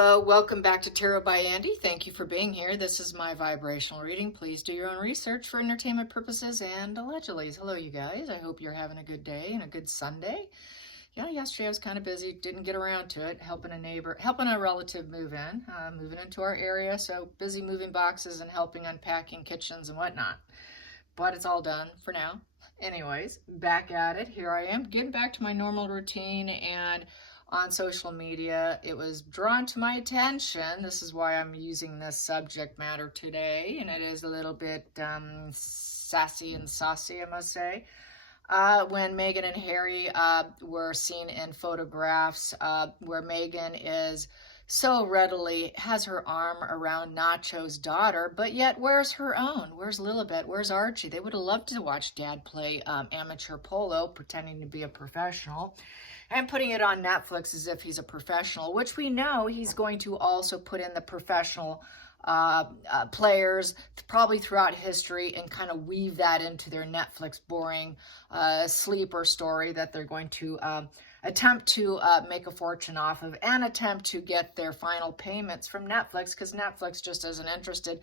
Hello, welcome back to Tarot by Andy. Thank you for being here. This is my vibrational reading. Please do your own research for entertainment purposes and allegedly. Hello, you guys. I hope you're having a good day and a good Sunday. Yeah, yesterday I was kind of busy, didn't get around to it, helping a relative move in, moving into our area. So busy moving boxes and helping unpacking kitchens and whatnot. But it's all done for now. Anyways, back at it. Here I am, getting back to my normal routine, and on social media, it was drawn to my attention. This is why I'm using this subject matter today, and it is a little bit sassy and saucy, I must say. When Meghan and Harry were seen in photographs where Meghan is so readily has her arm around Nacho's daughter, but yet where's her own? Where's Lilibet? Where's Archie? They would have loved to watch Dad play amateur polo, pretending to be a professional, and putting it on Netflix as if he's a professional, which we know he's going to also put in the professional players probably throughout history and kind of weave that into their Netflix boring sleeper story that they're going to attempt to make a fortune off of and attempt to get their final payments from Netflix, because Netflix just isn't interested.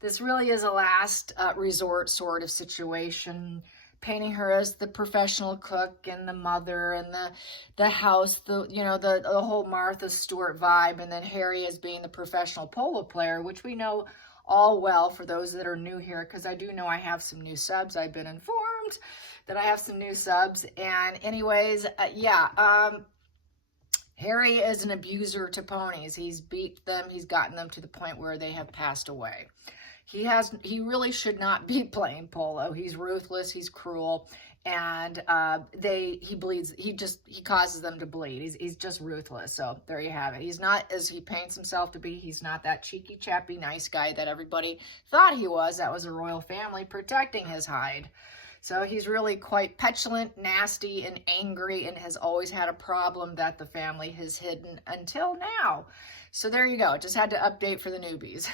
This really is a last resort sort of situation, painting her as the professional cook and the mother and the house, the whole Martha Stewart vibe, and then Harry as being the professional polo player, which we know all well for those that are new here, because I do know I have some new subs. I've been informed that I have some new subs. And anyways, Harry is an abuser to ponies. He's beat them. He's gotten them to the point where they have passed away. He really should not be playing polo. He's ruthless, he's cruel, and he bleeds. He causes them to bleed. He's just ruthless. So there you have it. He's not as he paints himself to be. He's not that cheeky, chappy, nice guy that everybody thought he was. That was a royal family protecting his hide. So he's really quite petulant, nasty, and angry, and has always had a problem that the family has hidden until now. So there you go. Just had to update for the newbies.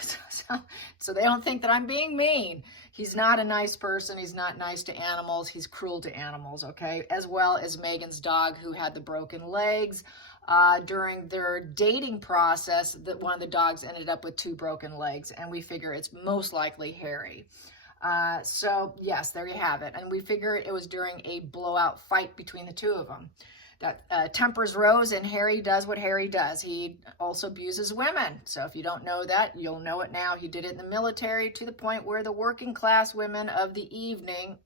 So they don't think that I'm being mean. He's not a nice person. He's not nice to animals. He's cruel to animals, okay? As well as Meghan's dog, who had the broken legs. During their dating process, that one of the dogs ended up with 2 broken legs, and we figure it's most likely Harry. So yes, there you have it. And we figure it was during a blowout fight between the two of them. That tempers rose, and Harry does what Harry does. He also abuses women. So if you don't know that, you'll know it now. He did it in the military to the point where the working class women of the evening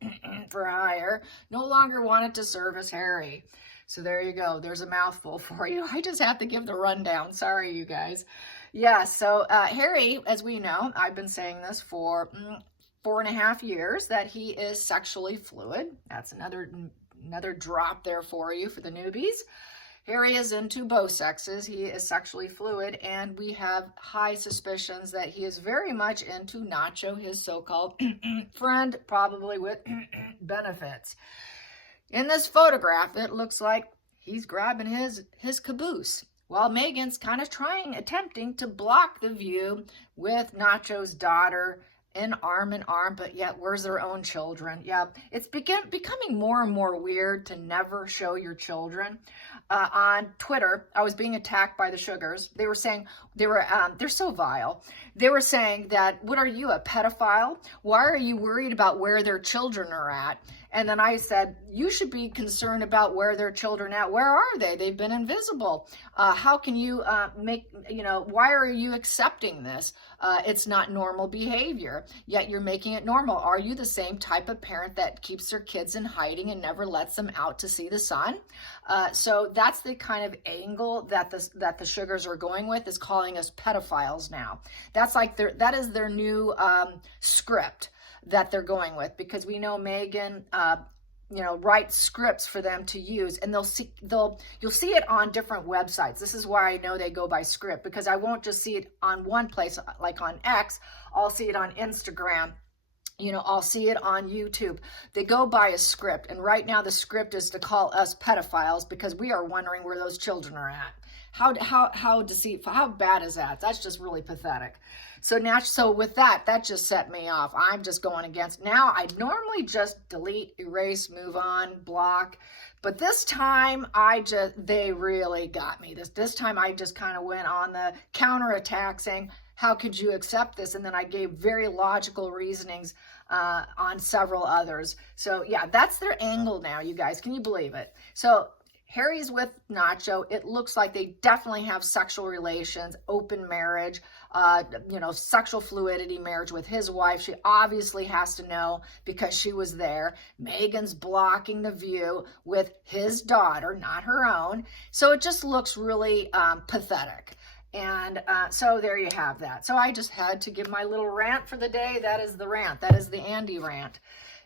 for hire no longer wanted to service Harry. So there you go. There's a mouthful for you. I just have to give the rundown. Sorry, you guys. Yeah, so Harry, as we know, I've been saying this for 4.5 years, that he is sexually fluid. That's another drop there for you for the newbies. Harry is into both sexes. He is sexually fluid, and we have high suspicions that he is very much into Nacho, his so-called friend, probably with benefits. In this photograph, it looks like he's grabbing his caboose, while Meghan's kind of attempting to block the view with Nacho's daughter arm in arm, but yet where's their own children? Yeah, it's becoming more and more weird to never show your children. On Twitter, I was being attacked by the Sugars. They were saying, they're so vile. They were saying that, what are you, a pedophile? Why are you worried about where their children are at? And then I said, you should be concerned about where their children at. Where are they? They've been invisible. How can you why are you accepting this? It's not normal behavior, yet you're making it normal. Are you the same type of parent that keeps their kids in hiding and never lets them out to see the sun? So that's the kind of angle that the Sugars are going with, is calling us pedophiles now. That's like that is their new script that they're going with, because we know Meghan write scripts for them to use, and you'll see it on different websites. This is why I know they go by script, because I won't just see it on one place like on X. I'll see it on Instagram. I'll see it on YouTube. They go by a script, and right now the script is to call us pedophiles because we are wondering where those children are at. How deceitful, how bad is that? That's just really pathetic. So with that just set me off. I'm just going against. Now I normally just delete, erase, move on, block. But this time they really got me. This time I just kind of went on the counterattack saying, how could you accept this? And then I gave very logical reasonings on several others. So yeah, that's their angle now, you guys. Can you believe it? So Harry's with Nacho. It looks like they definitely have sexual relations, open marriage, sexual fluidity marriage with his wife. She obviously has to know because she was there. Megan's blocking the view with his daughter, not her own. So it just looks really pathetic. And so there you have that. So I just had to give my little rant for the day. That is the rant. That is the Andy rant.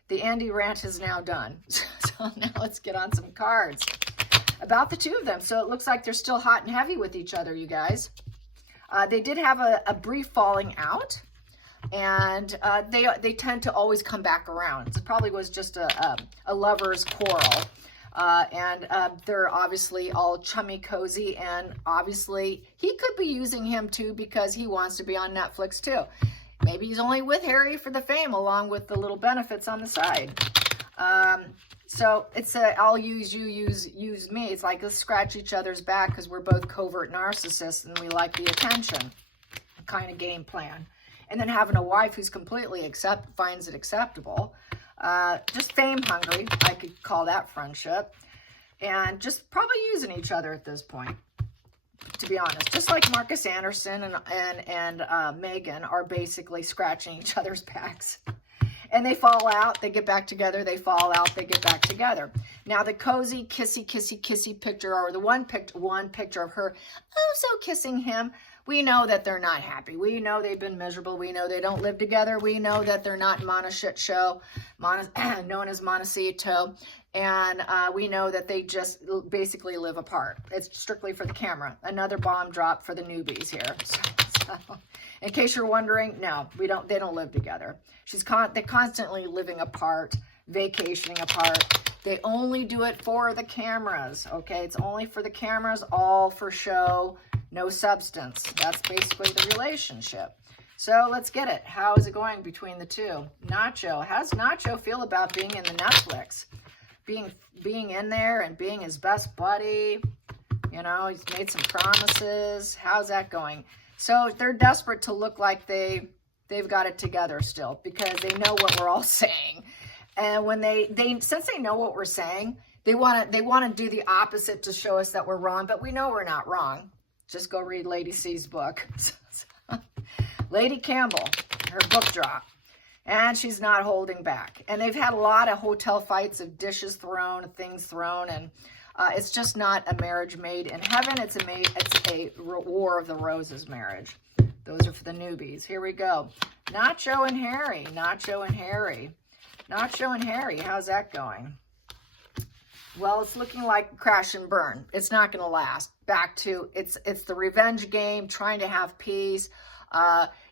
The Andy rant is now done. So now let's get on some cards about the two of them. So it looks like they're still hot and heavy with each other, you guys. They did have a brief falling out, and they tend to always come back around. It probably was just a lover's quarrel. And they're obviously all chummy cozy, and obviously he could be using him too because he wants to be on Netflix too. Maybe he's only with Harry for the fame along with the little benefits on the side. So it's I'll use you, use me. It's like let's scratch each other's back because we're both covert narcissists and we like the attention kind of game plan. And then having a wife who's completely finds it acceptable. Just fame hungry, I could call that friendship. And just probably using each other at this point, to be honest. Just like Marcus Anderson and Megan are basically scratching each other's backs. And they fall out, they get back together, they fall out, they get back together. Now the cozy, kissy picture, or the one picture of her, oh, so kissing him, we know that they're not happy. We know they've been miserable. We know they don't live together. We know that they're not Monteshit show, known as Montecito. And we know that they just basically live apart. It's strictly for the camera. Another bomb drop for the newbies here. So, in case you're wondering, no, they don't live together. They're constantly living apart, vacationing apart. They only do it for the cameras, okay? It's only for the cameras, all for show, no substance. That's basically the relationship. So let's get it. How is it going between the two? Nacho, how does Nacho feel about being in the Netflix? Being in there and being his best buddy. You know, he's made some promises. How's that going? So they're desperate to look like they've got it together still because they know what we're all saying. And when since they know what we're saying, they want to do the opposite to show us that we're wrong, but we know we're not wrong. Just go read Lady C's book. Lady Campbell, her book drop. And she's not holding back. And they've had a lot of hotel fights of dishes thrown, things thrown, and it's just not a marriage made in heaven. It's a War of the Roses marriage. Those are for the newbies. Here we go. Nacho and Harry. Nacho and Harry. Nacho and Harry. How's that going? Well, it's looking like crash and burn. It's not going to last. Back to, it's the revenge game, trying to have peace.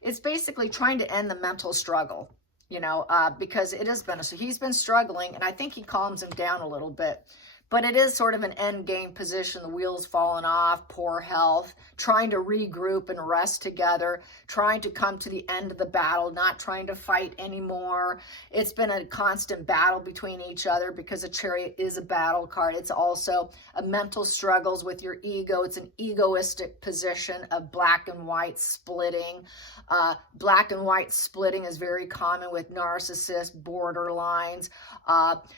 It's basically trying to end the mental struggle, you know, because it has been, so he's been struggling, and I think he calms him down a little bit. But it is sort of an end game position. The wheels falling off, poor health, trying to regroup and rest together, trying to come to the end of the battle, not trying to fight anymore. It's been a constant battle between each other because a Chariot is a battle card. It's also a mental struggles with your ego. It's an egoistic position of black and white splitting. Black and white splitting is very common with narcissists, borderlines,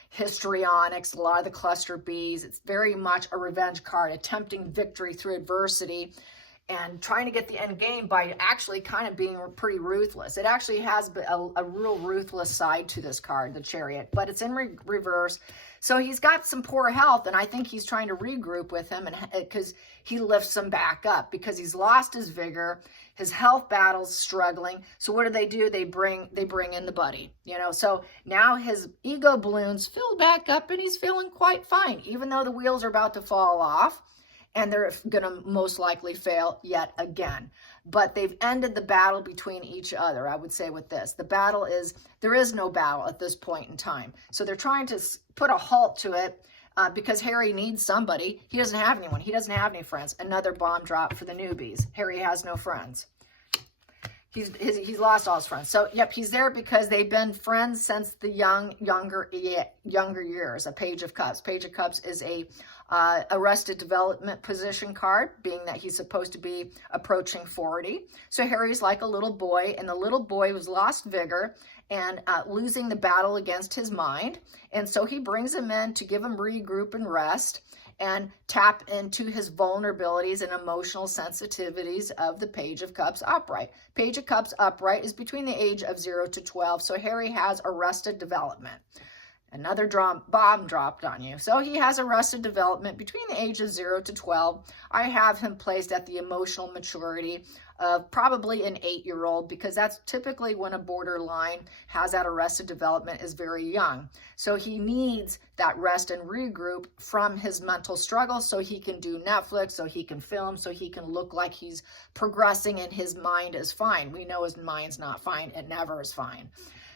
histrionics, a lot of the cluster Bs. It's very much a revenge card, attempting victory through adversity and trying to get the end game by actually kind of being pretty ruthless. It actually has a real ruthless side to this card, the Chariot, but it's in reverse. So he's got some poor health, and I think he's trying to regroup with him, and because he lifts him back up because he's lost his vigor, his health battle's struggling. So what do? They bring in the buddy, you know. So now his ego balloons fill back up, and he's feeling quite fine, even though the wheels are about to fall off, and they're going to most likely fail yet again. But they've ended the battle between each other, I would say, with this. The battle there is no battle at this point in time. So they're trying to put a halt to it because Harry needs somebody. He doesn't have anyone. He doesn't have any friends. Another bomb drop for the newbies. Harry has no friends. He's lost all his friends. So, yep, he's there because they've been friends since the younger years. A Page of Cups. Page of Cups is a Arrested Development position card, being that he's supposed to be approaching 40. So Harry's like a little boy, and the little boy was lost vigor and losing the battle against his mind. And so he brings him in to give him regroup and rest and tap into his vulnerabilities and emotional sensitivities of the Page of Cups upright. Page of Cups upright is between the age of 0 to 12, so Harry has arrested development. Another bomb dropped on you. So he has arrested development between the age of 0 to 12. I have him placed at the emotional maturity of probably an 8-year-old, because that's typically when a borderline has that arrested development, is very young. So he needs that rest and regroup from his mental struggle so he can do Netflix, so he can film, so he can look like he's progressing and his mind is fine. We know his mind's not fine. It never is fine.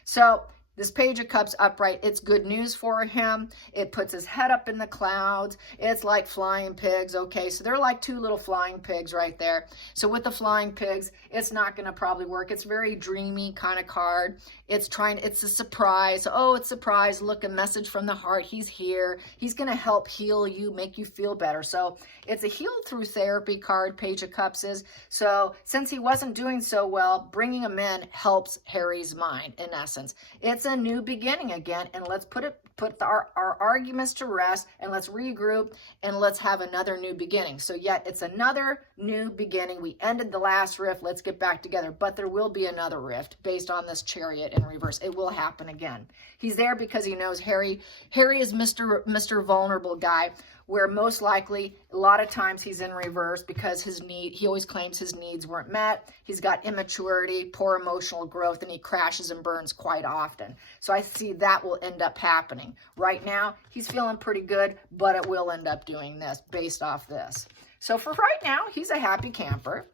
So this Page of Cups upright, it's good news for him. It puts his head up in the clouds. It's like flying pigs. Okay, so they're like two little flying pigs right there. So with the flying pigs, it's not going to probably work. It's very dreamy kind of card. It's a surprise. Oh, it's a surprise. Look, a message from the heart. He's here. He's going to help heal you, make you feel better. So it's a heal through therapy card, Page of Cups is. So since he wasn't doing so well, bringing him in helps Harry's mind, in essence. It's a new beginning again, and let's put our arguments to rest, and let's regroup, and let's have another new beginning. So yet it's another new beginning. We ended the last rift. Let's get back together. But there will be another rift based on this Chariot in reverse. It will happen again. He's there because he knows Harry is Mr. Vulnerable guy, where most likely a lot of times he's in reverse because he always claims his needs weren't met. He's got immaturity, poor emotional growth, and he crashes and burns quite often. So I see that will end up happening. Right now, he's feeling pretty good, but it will end up doing this based off this. So for right now, he's a happy camper.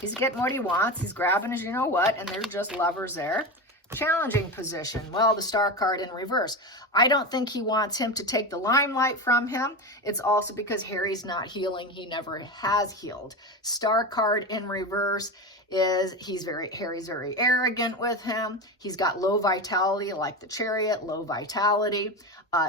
He's getting what he wants. He's grabbing his you-know-what, and they're just lovers there. Challenging position. Well, the Star card in reverse. I don't think he wants him to take the limelight from him. It's also because Harry's not healing. He never has healed. Star card in reverse is Harry's very arrogant with him. He's got low vitality, like the Chariot, low vitality.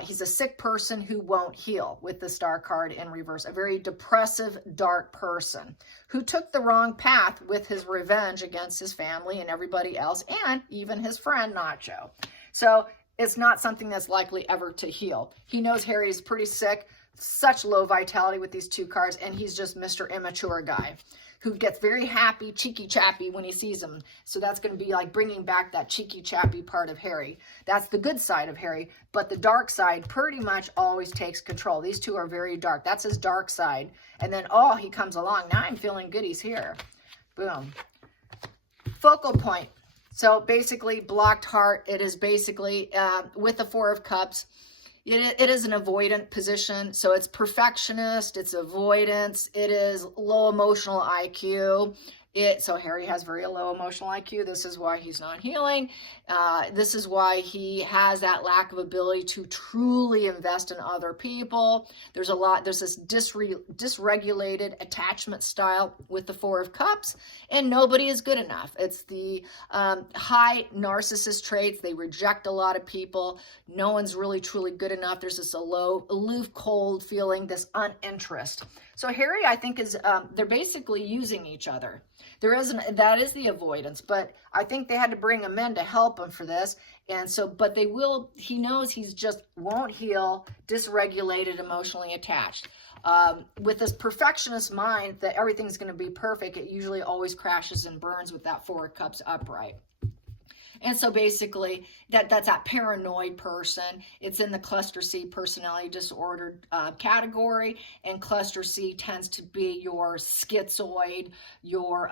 He's a sick person who won't heal with the Star card in reverse. A very depressive, dark person who took the wrong path with his revenge against his family and everybody else, and even his friend Nacho. So it's not something that's likely ever to heal. He knows Harry's pretty sick, such low vitality with these two cards, and he's just Mr. Immature guy who gets very happy, cheeky chappy when he sees him. So that's going to be like bringing back that cheeky chappy part of Harry. That's the good side of Harry, but the dark side pretty much always takes control. These two are very dark. That's his dark side. And then, oh, he comes along. Now I'm feeling good. He's here. Boom. Focal point. So basically, blocked heart. It is basically with the Four of Cups. It is an avoidant position, so it's perfectionist, it's avoidance, it is low emotional IQ. So Harry has very low emotional IQ. This is why he's not healing. This is why he has that lack of ability to truly invest in other people. There's this dysregulated attachment style with the Four of Cups, and nobody is good enough. It's the high narcissist traits. They reject a lot of people. No one's really truly good enough. There's this aloof, cold feeling, this uninterest. So Harry, I think, they're basically using each other. That is the avoidance, but I think they had to bring him in to help him for this. And so, but he knows he's just won't heal, dysregulated, emotionally attached. With this perfectionist mind that everything's going to be perfect, it usually always crashes and burns with that Four of Cups upright. And so basically, that's that paranoid person. It's in the cluster C personality disorder category, and cluster C tends to be your schizoid, your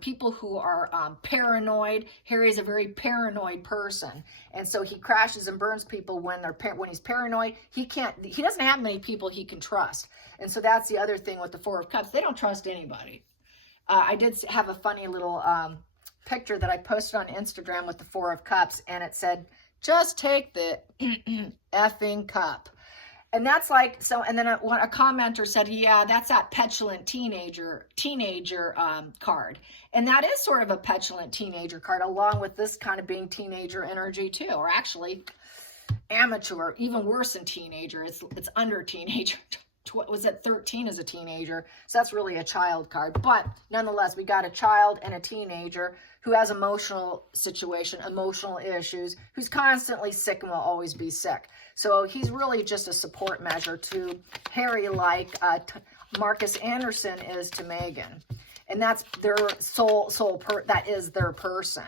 people who are paranoid. Harry's a very paranoid person, and so he crashes and burns people when he's paranoid. He doesn't have many people he can trust, and so that's the other thing with the Four of Cups. They don't trust anybody. I did have a funny little picture that I posted on Instagram with the Four of Cups, and it said, just take the effing cup. And that's like, so, and then a commenter said, yeah, that's that petulant teenager card. And that is sort of a petulant teenager card, along with this kind of being teenager energy too, or actually amateur, even worse than teenager. It's under teenager. Was it 13 as a teenager? So that's really a child card. But nonetheless, we got a child and a teenager who has emotional situation, emotional issues, who's constantly sick and will always be sick. So he's really just a support measure to Harry, like Marcus Anderson is to Meghan. And that's their that is their person.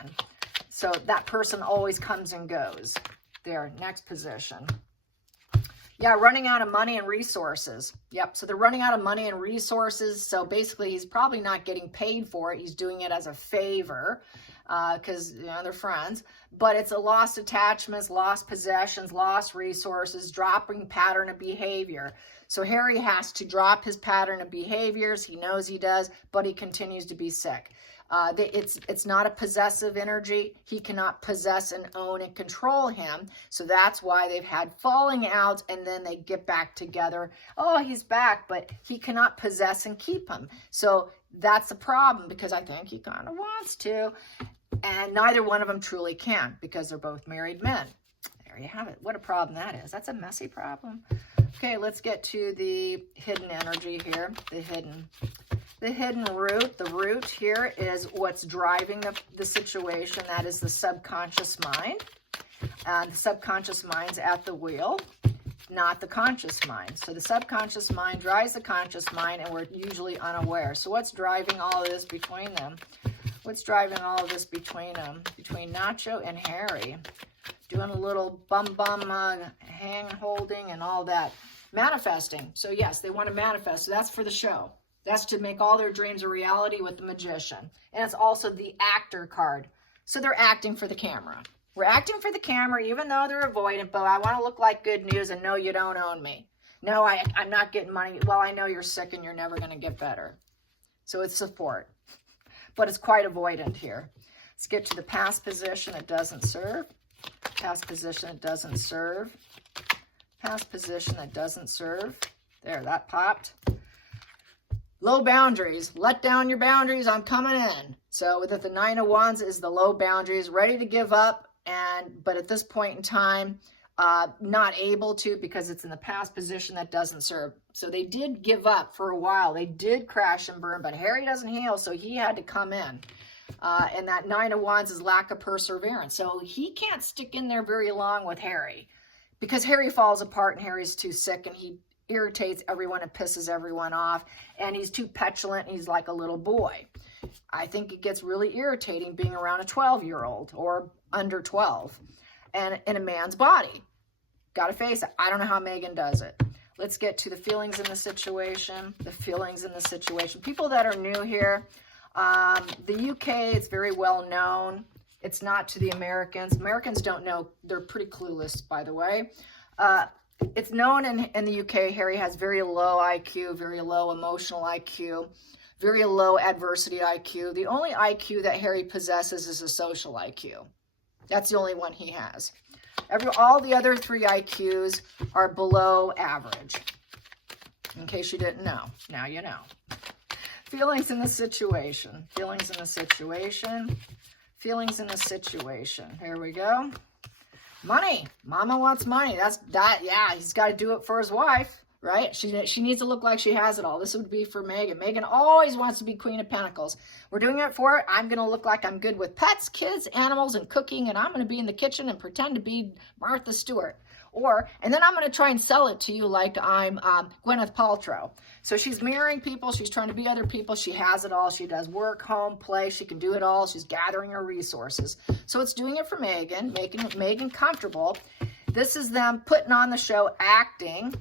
So that person always comes and goes. There, next position. Yeah, running out of money and resources. Yep, so they're running out of money and resources. So basically, he's probably not getting paid for it. He's doing it as a favor because, you know, they're friends. But it's a lost attachments, lost possessions, lost resources, dropping pattern of behavior. So Harry has to drop his pattern of behaviors. He knows he does, but he continues to be sick. It's not a possessive energy. He cannot possess and own and control him. So that's why they've had falling out, and then they get back together. Oh, he's back, but he cannot possess and keep him. So that's a problem, because I think he kind of wants to. And neither one of them truly can, because they're both married men. There you have it. What a problem that is. That's a messy problem. Okay, let's get to the hidden energy here. The hidden root. The root here is what's driving the situation. That is the subconscious mind. The subconscious mind's at the wheel, not the conscious mind. So the subconscious mind drives the conscious mind, and we're usually unaware. So what's driving all of this between them? What's driving all of this between them? Between Nacho and Harry. Doing a little bum hand holding and all that. Manifesting. So yes, they want to manifest. So that's for the show. That's to make all their dreams a reality with the magician. And it's also the actor card. So they're acting for the camera. We're acting for the camera, even though they're avoidant, but I want to look like good news, and no, you don't own me. No, I'm not getting money. Well, I know you're sick and you're never going to get better. So it's support. But it's quite avoidant here. Let's get to the past position. It doesn't serve. Past position, it doesn't serve. Past position, it doesn't serve. There, that popped. Low boundaries. Let down your boundaries. I'm coming in. So with the Nine of Wands is the low boundaries, ready to give up, but at this point in time, not able to, because it's in the past position that doesn't serve. So they did give up for a while. They did crash and burn, but Harry doesn't heal, so he had to come in. And that Nine of Wands is lack of perseverance. So he can't stick in there very long with Harry, because Harry falls apart and Harry's too sick, and he irritates everyone and pisses everyone off, and he's too petulant, and he's like a little boy. I think it gets really irritating being around a 12-year-old or under 12 and in a man's body. Gotta face it. I don't know how Meghan does it. Let's get to the feelings in the situation. The feelings in the situation. People that are new here, the UK, it's very well known. It's not to the Americans. Americans don't know. They're pretty clueless, by the way. It's known in the UK, Harry has very low IQ, very low emotional IQ, very low adversity IQ. The only IQ that Harry possesses is a social IQ. That's the only one he has. All the other 3 IQs are below average. In case you didn't know, now you know. Feelings in the situation. Feelings in the situation. Feelings in the situation. Here we go. Money. Mama wants money. Yeah, he's got to do it for his wife, right? She needs to look like she has it all. This would be for Meghan. Meghan always wants to be Queen of Pentacles. We're doing it for her. I'm going to look like I'm good with pets, kids, animals, and cooking, and I'm going to be in the kitchen and pretend to be Martha Stewart. And then I'm going to try and sell it to you like I'm Gwyneth Paltrow. So she's mirroring people. She's trying to be other people. She has it all. She does work, home, play. She can do it all. She's gathering her resources. So it's doing it for Meghan, making Meghan comfortable. This is them putting on the show, acting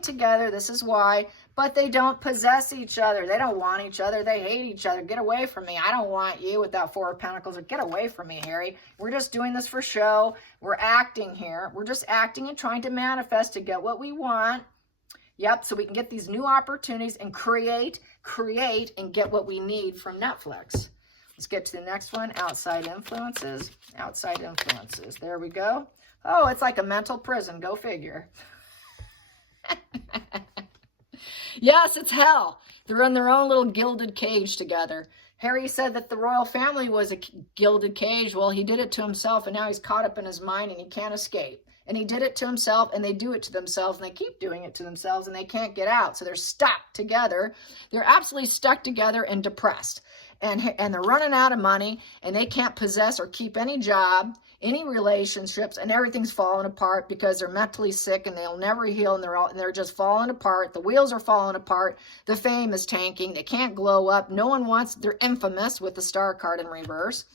together. This is why. But they don't possess each other. They don't want each other. They hate each other. Get away from me. I don't want you with that 4 of Pentacles. Get away from me, Harry. We're just doing this for show. We're acting here. We're just acting and trying to manifest to get what we want. Yep, so we can get these new opportunities and create and get what we need from Netflix. Let's get to the next one, outside influences. Outside influences. There we go. Oh, it's like a mental prison. Go figure. Yes, it's hell. They're in their own little gilded cage together. Harry said that the royal family was a gilded cage. Well, he did it to himself, and now he's caught up in his mind, and he can't escape. And he did it to himself, and they do it to themselves, and they keep doing it to themselves, and they can't get out. So they're stuck together. They're absolutely stuck together and depressed. And they're running out of money, and they can't possess or keep any job, any relationships, and everything's falling apart because they're mentally sick and they'll never heal, and they're just falling apart. The wheels are falling apart. The fame is tanking. They can't glow up. No one wants. They're infamous with the star card in reverse,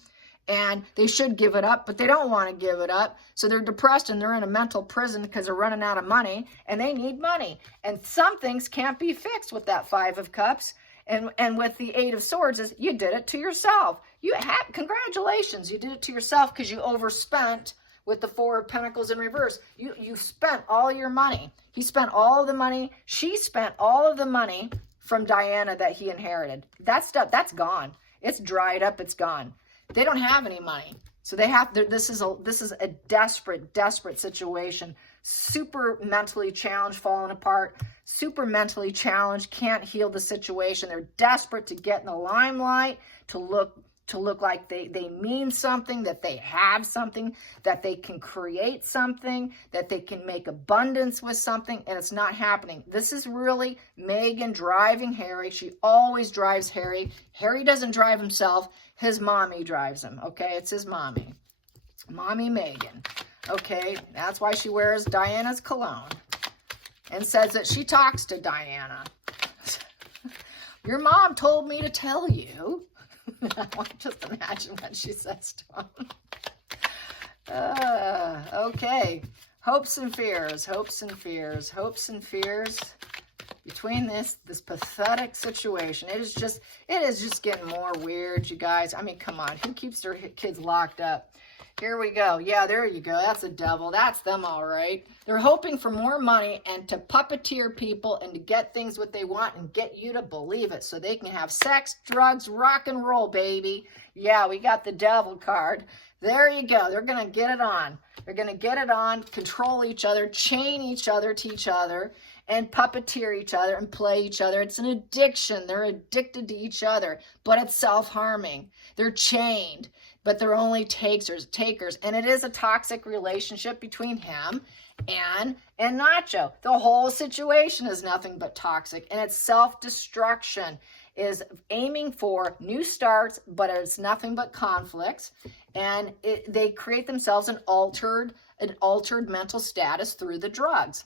and they should give it up, but they don't want to give it up. So they're depressed and they're in a mental prison because they're running out of money, and they need money. And some things can't be fixed with that Five of Cups. And with the Eight of Swords is you did it to yourself. Congratulations, you did it to yourself because you overspent with the Four of Pentacles in reverse. You spent all your money. He spent all of the money. She spent all of the money from Diana that he inherited. That stuff, that's gone. It's dried up. It's gone. They don't have any money. So they have, this is a desperate situation. Super mentally challenged, falling apart, super mentally challenged, can't heal the situation. They're desperate to get in the limelight, to look like they mean something, that they have something, that they can create something, that they can make abundance with something, and it's not happening. This is really Meghan driving Harry. She always drives Harry. Harry doesn't drive himself. His mommy drives him, okay? It's his mommy. Mommy Meghan. Okay, that's why she wears Diana's cologne and says that she talks to Diana. Your mom told me to tell you. I want to just imagine what she says to him. Okay, hopes and fears, hopes and fears, hopes and fears between this pathetic situation. It is just getting more weird, you guys. I mean, come on, who keeps their kids locked up? Here we go. Yeah, there you go. That's a devil. That's them, all right. They're hoping for more money and to puppeteer people and to get things what they want and get you to believe it so they can have sex, drugs, rock and roll, baby. Yeah, we got the devil card. There you go. They're going to get it on. They're going to get it on, control each other, chain each other to each other, and puppeteer each other and play each other. It's an addiction. They're addicted to each other, but it's self-harming. They're chained, but they're only takers. And it is a toxic relationship between him and Nacho. The whole situation is nothing but toxic, and it's self-destruction, is aiming for new starts, but it's nothing but conflicts. And they create themselves an altered mental status through the drugs.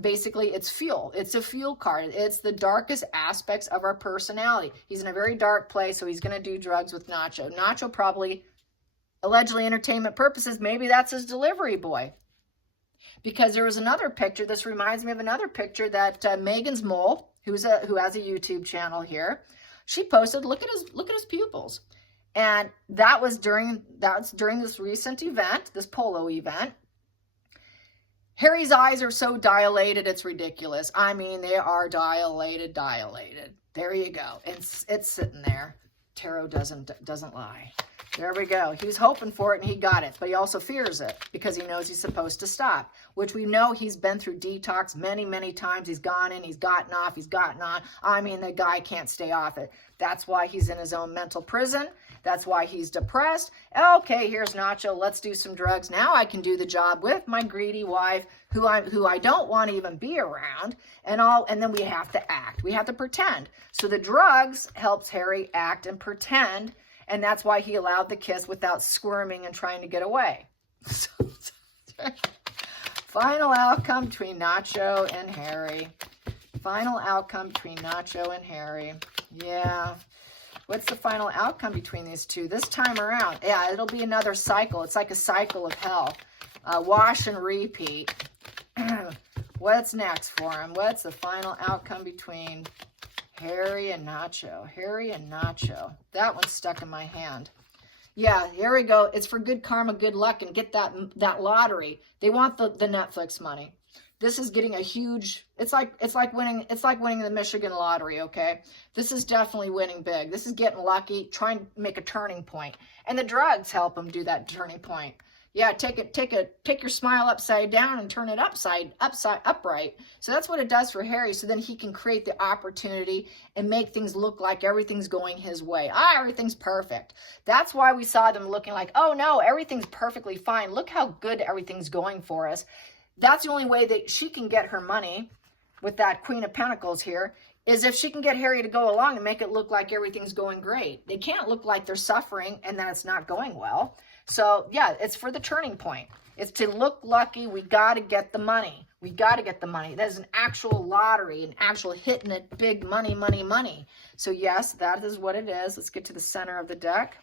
Basically, it's fuel. It's a fuel card. It's the darkest aspects of our personality. He's in a very dark place, so he's going to do drugs with Nacho. Nacho probably, allegedly entertainment purposes, maybe that's his delivery boy. Because there was another picture, this reminds me of another picture that Meghan's mole, who has a YouTube channel here, she posted, look at his pupils. And that's during this recent event, this polo event. Harry's eyes are so dilated, it's ridiculous. I mean, they are dilated. There you go. It's sitting there. Tarot doesn't lie. There we go. He was hoping for it and he got it, but he also fears it because he knows he's supposed to stop, which we know he's been through detox many, many times. He's gone in, he's gotten off, he's gotten on. I mean, the guy can't stay off it. That's why he's in his own mental prison. That's why he's depressed. Okay, here's Nacho. Let's do some drugs. Now I can do the job with my greedy wife who I don't want to even be around. And then we have to act. We have to pretend. So the drugs helps Harry act and pretend. And that's why he allowed the kiss without squirming and trying to get away. So, final outcome between Nacho and Harry. Final outcome between Nacho and Harry. Yeah. What's the final outcome between these two? This time around, yeah, it'll be another cycle. It's like a cycle of hell. Wash and repeat. What's next for him? What's the final outcome between Harry and Nacho? Harry and Nacho. That one's stuck in my hand. Yeah, here we go. It's for good karma, good luck, and get that lottery. They want the Netflix money. This is getting a huge, it's like winning the Michigan lottery, okay? This is definitely winning big. This is getting lucky, trying to make a turning point. And the drugs help them do that turning point. Yeah, take your smile upside down and turn it upright. So that's what it does for Harry. So then he can create the opportunity and make things look like everything's going his way. Everything's perfect. That's why we saw them looking like, oh no, everything's perfectly fine. Look how good everything's going for us. That's the only way that she can get her money with that Queen of Pentacles here, is if she can get Harry to go along and make it look like everything's going great. They can't look like they're suffering and that it's not going well. So yeah, it's for the turning point. It's to look lucky. We got to get the money. We got to get the money. That is an actual lottery, an actual hitting it big money, money, money. So yes, that is what it is. Let's get to the center of the deck.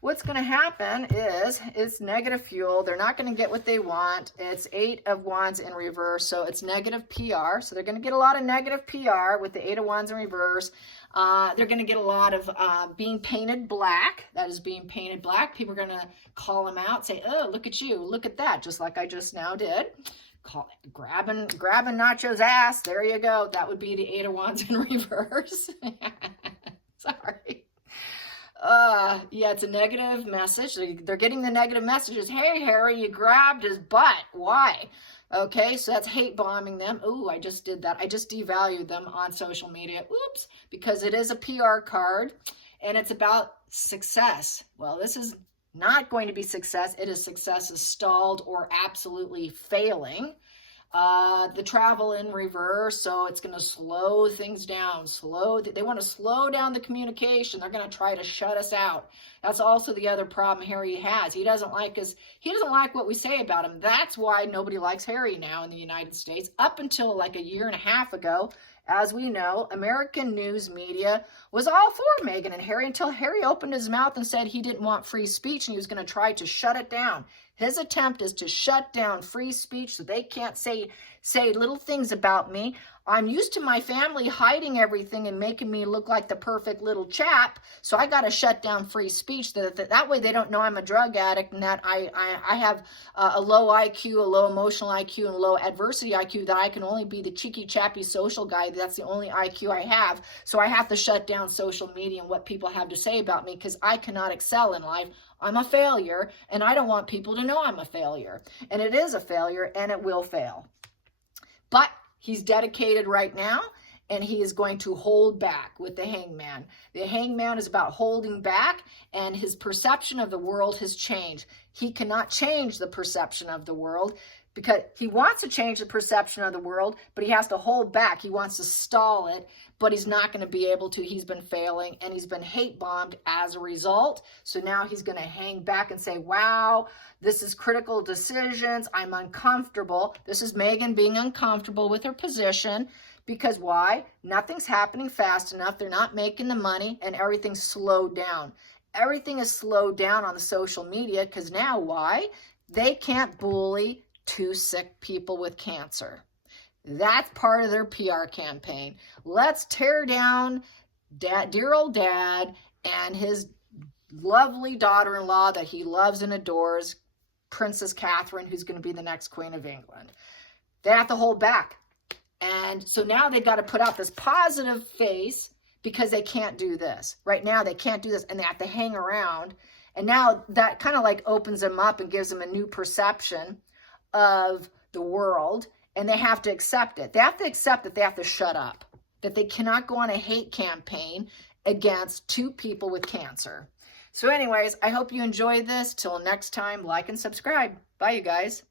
What's going to happen is it's negative fuel. They're not going to get what they want. It's 8 of Wands in reverse, so it's negative PR. So they're going to get a lot of negative PR with the 8 of Wands in reverse. They're going to get a lot of being painted black. That is being painted black. People are going to call them out, say, oh, look at you. Look at that, just like I just now did. Grabbing Nacho's ass. There you go. That would be the 8 of Wands in reverse. Sorry. Yeah, it's a negative message. They're getting the negative messages. Hey, Harry, you grabbed his butt. Why? Okay, so that's hate bombing them. Ooh, I just did that. I just devalued them on social media. Oops, because it is a PR card and it's about success. Well, this is not going to be success. It is success is stalled or absolutely failing. The travel in reverse, so it's going to slow things down. They want to slow down the communication. They're going to try to shut us out. That's also the other problem Harry has. He doesn't like what we say about him. That's why nobody likes Harry now in the United States. Up until like a year and a half ago, as we know, American news media was all for Meghan and Harry until Harry opened his mouth and said he didn't want free speech and he was going to try to shut it down. His attempt is to shut down free speech so they can't say little things about me. I'm used to my family hiding everything and making me look like the perfect little chap, so I got to shut down free speech. That way they don't know I'm a drug addict and that I have a low IQ, a low emotional IQ, and a low adversity IQ, that I can only be the cheeky, chappy social guy. That's the only IQ I have. So I have to shut down social media and what people have to say about me because I cannot excel in life. I'm a failure, and I don't want people to know I'm a failure. And it is a failure, and it will fail. But he's dedicated right now, and he is going to hold back with the Hangman. The Hangman is about holding back, and his perception of the world has changed. He cannot change the perception of the world because he wants to change the perception of the world, but he has to hold back. He wants to stall it, but he's not going to be able to. He's been failing, and he's been hate bombed as a result. So now he's going to hang back and say, wow, this is critical decisions. I'm uncomfortable. This is Meghan being uncomfortable with her position. Because why? Nothing's happening fast enough. They're not making the money, and everything's slowed down. Everything is slowed down on the social media because now why? They can't bully 2 sick people with cancer. That's part of their PR campaign. Let's tear down dear old dad and his lovely daughter-in-law that he loves and adores, Princess Catherine, who's going to be the next Queen of England. They have to hold back. And so now they've got to put out this positive face because they can't do this. Right now they can't do this, and they have to hang around. And now that kind of like opens them up and gives them a new perception of the world, and they have to accept it. They have to accept that they have to shut up, that they cannot go on a hate campaign against 2 people with cancer. So anyways, I hope you enjoyed this. Till next time, like and subscribe. Bye, you guys.